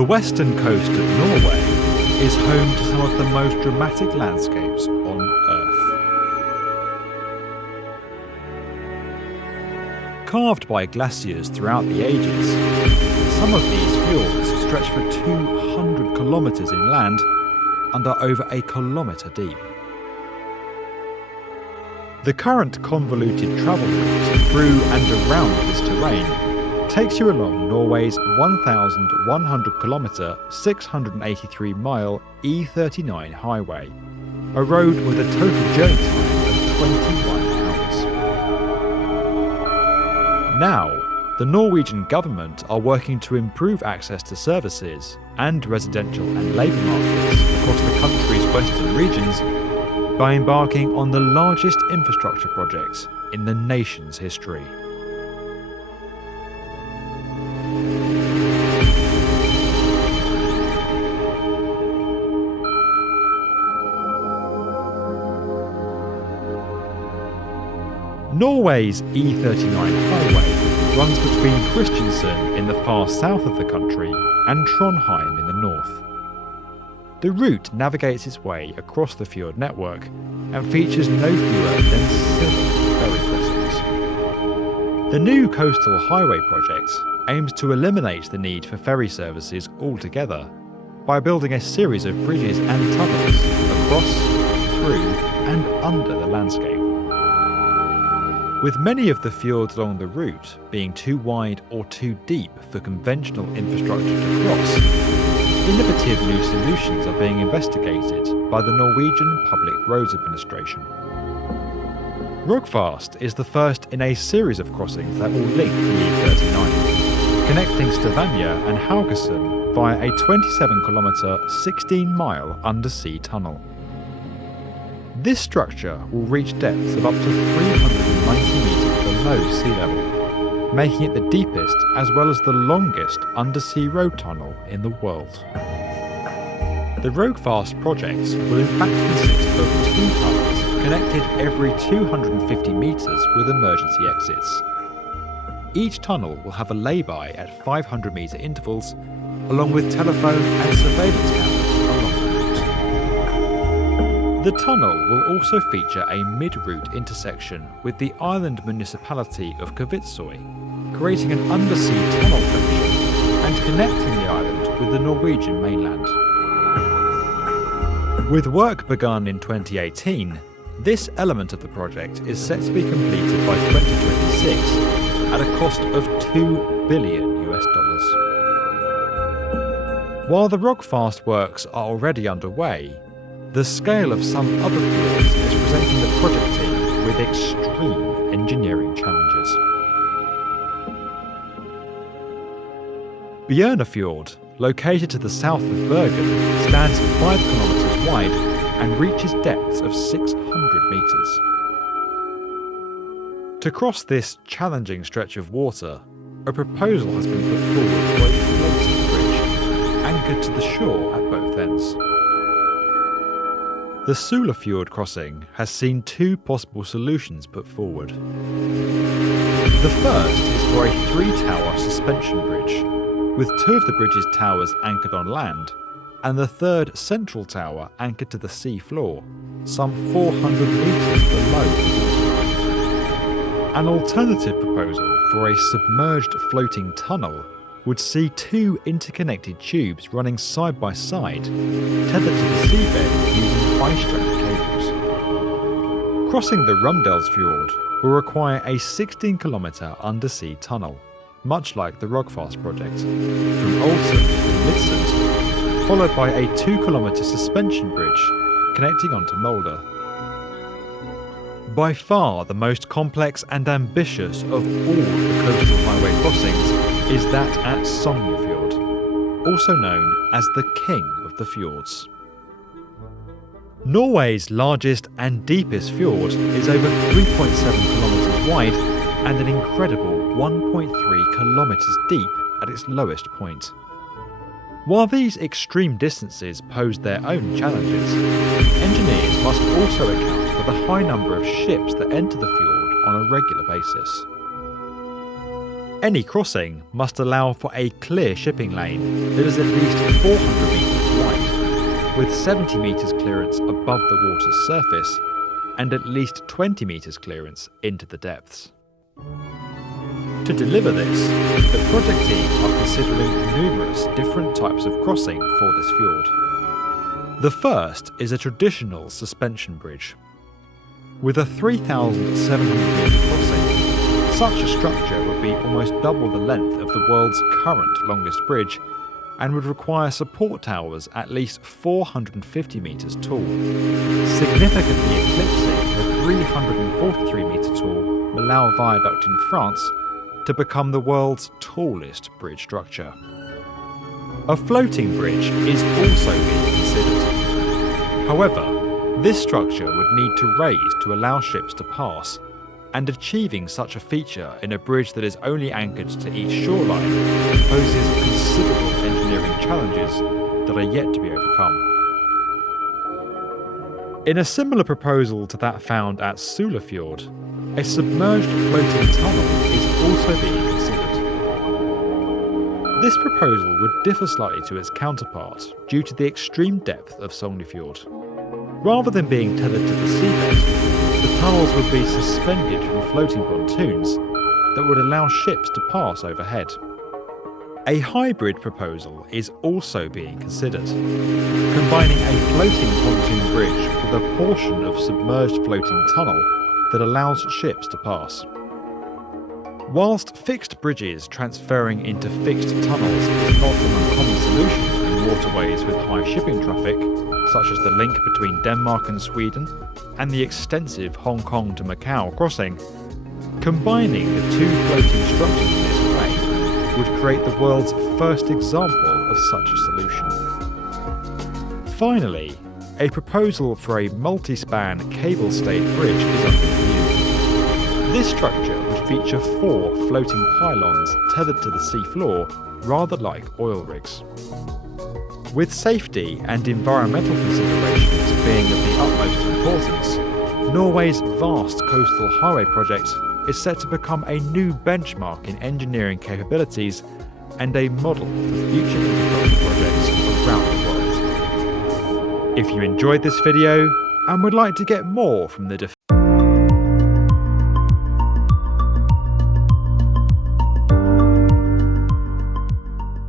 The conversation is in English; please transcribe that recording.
The western coast of Norway is home to some of the most dramatic landscapes on Earth. Carved by glaciers throughout the ages, some of these fjords stretch for 200 kilometres inland and are over a kilometre deep. The current convoluted travel route through and around this terrain takes you along Norway's 1,100 kilometre, 683 mile E39 highway, a road with a total journey time of 21 hours. Now, the Norwegian government are working to improve access to services and residential and labour markets across the country's western regions by embarking on the largest infrastructure project in the nation's history. Norway's E39 highway runs between Kristiansand in the far south of the country and Trondheim in the north. The route navigates its way across the fjord network and features no fewer than 7 ferry crossings. The new coastal highway project aims to eliminate the need for ferry services altogether by building a series of bridges and tunnels across, through and under the landscape. With many of the fjords along the route being too wide or too deep for conventional infrastructure to cross, innovative new solutions are being investigated by the Norwegian Public Roads Administration. Rogfast is the first in a series of crossings that will link the E39, connecting Stavanger and Haugesund via a 27-kilometre, 16-mile undersea tunnel. This structure will reach depths of up to 390 metres below sea level, making it the deepest as well as the longest undersea road tunnel in the world. The Rogfast project will in fact consist of 2 tunnels connected every 250 metres with emergency exits. Each tunnel will have a lay-by at 500-metre intervals, along with telephone and surveillance cameras along the route. The tunnel will also feature a mid-route intersection with the island municipality of Kvitsøy, creating an undersea tunnel junction and connecting the island with the Norwegian mainland. With work begun in 2018, this element of the project is set to be completed by 2026 at a cost of $2 billion. While the Rogfast works are already underway, the scale of some other fjords is presenting the project team with extreme engineering challenges. Bjørnafjord, located to the south of Bergen, stands 5 kilometres wide and reaches depths of 600 metres. To cross this challenging stretch of water, a proposal has been put forward for a floating bridge, anchored to the shore at both ends. The Sulafjord crossing has seen 2 possible solutions put forward. The first is for a 3-tower suspension bridge, with 2 of the bridge's towers anchored on land, and the 3rd central tower anchored to the sea floor, some 400 metres below the waterline. An alternative proposal for a submerged floating tunnel would see 2 interconnected tubes running side by side, tethered to the seabed using high-strength cables. Crossing the Rumdalsfjord will require a 16-kilometre undersea tunnel, much like the Rogfast project, from Ålesund to Midsund, followed by a 2-kilometre suspension bridge connecting onto Molde. By far the most complex and ambitious of all the coastal highway crossings is that at Sognefjord, also known as the King of the Fjords. Norway's largest and deepest fjord is over 3.7 kilometres wide and an incredible 1.3 kilometres deep at its lowest point. While these extreme distances pose their own challenges, engineers must also account for the high number of ships that enter the fjord on a regular basis. Any crossing must allow for a clear shipping lane that is at least 400 metres wide, with 70 metres clearance above the water's surface and at least 20 metres clearance into the depths. To deliver this, the project team are considering numerous different types of crossing for this fjord. The first is a traditional suspension bridge. With a 3,700 metre crossing, such a structure would be almost double the length of the world's current longest bridge and would require support towers at least 450 metres tall, significantly eclipsing the 343 metre tall Millau Viaduct in France to become the world's tallest bridge structure. A floating bridge is also being considered. However, this structure would need to raise to allow ships to pass, and achieving such a feature in a bridge that is only anchored to each shoreline poses considerable engineering challenges that are yet to be overcome. In a similar proposal to that found at Sulafjord, a submerged floating tunnel is also being considered. This proposal would differ slightly to its counterpart due to the extreme depth of Sognefjord. Rather than being tethered to the seabed, the tunnels would be suspended from floating pontoons that would allow ships to pass overhead. A hybrid proposal is also being considered, combining a floating pontoon bridge with a portion of submerged floating tunnel that allows ships to pass. Whilst fixed bridges transferring into fixed tunnels is not an uncommon solution in waterways with high shipping traffic, such as the link between Denmark and Sweden and the extensive Hong Kong to Macau crossing, combining the two floating structures in this way would create the world's first example of such a solution. Finally, a proposal for a multi-span cable-stayed bridge is under review. This structure would feature 4 floating pylons tethered to the seafloor, rather like oil rigs. With safety and environmental considerations being of the utmost importance, Norway's vast coastal highway project is set to become a new benchmark in engineering capabilities and a model for future infrastructure projects around the world. If you enjoyed this video and would like to get more from the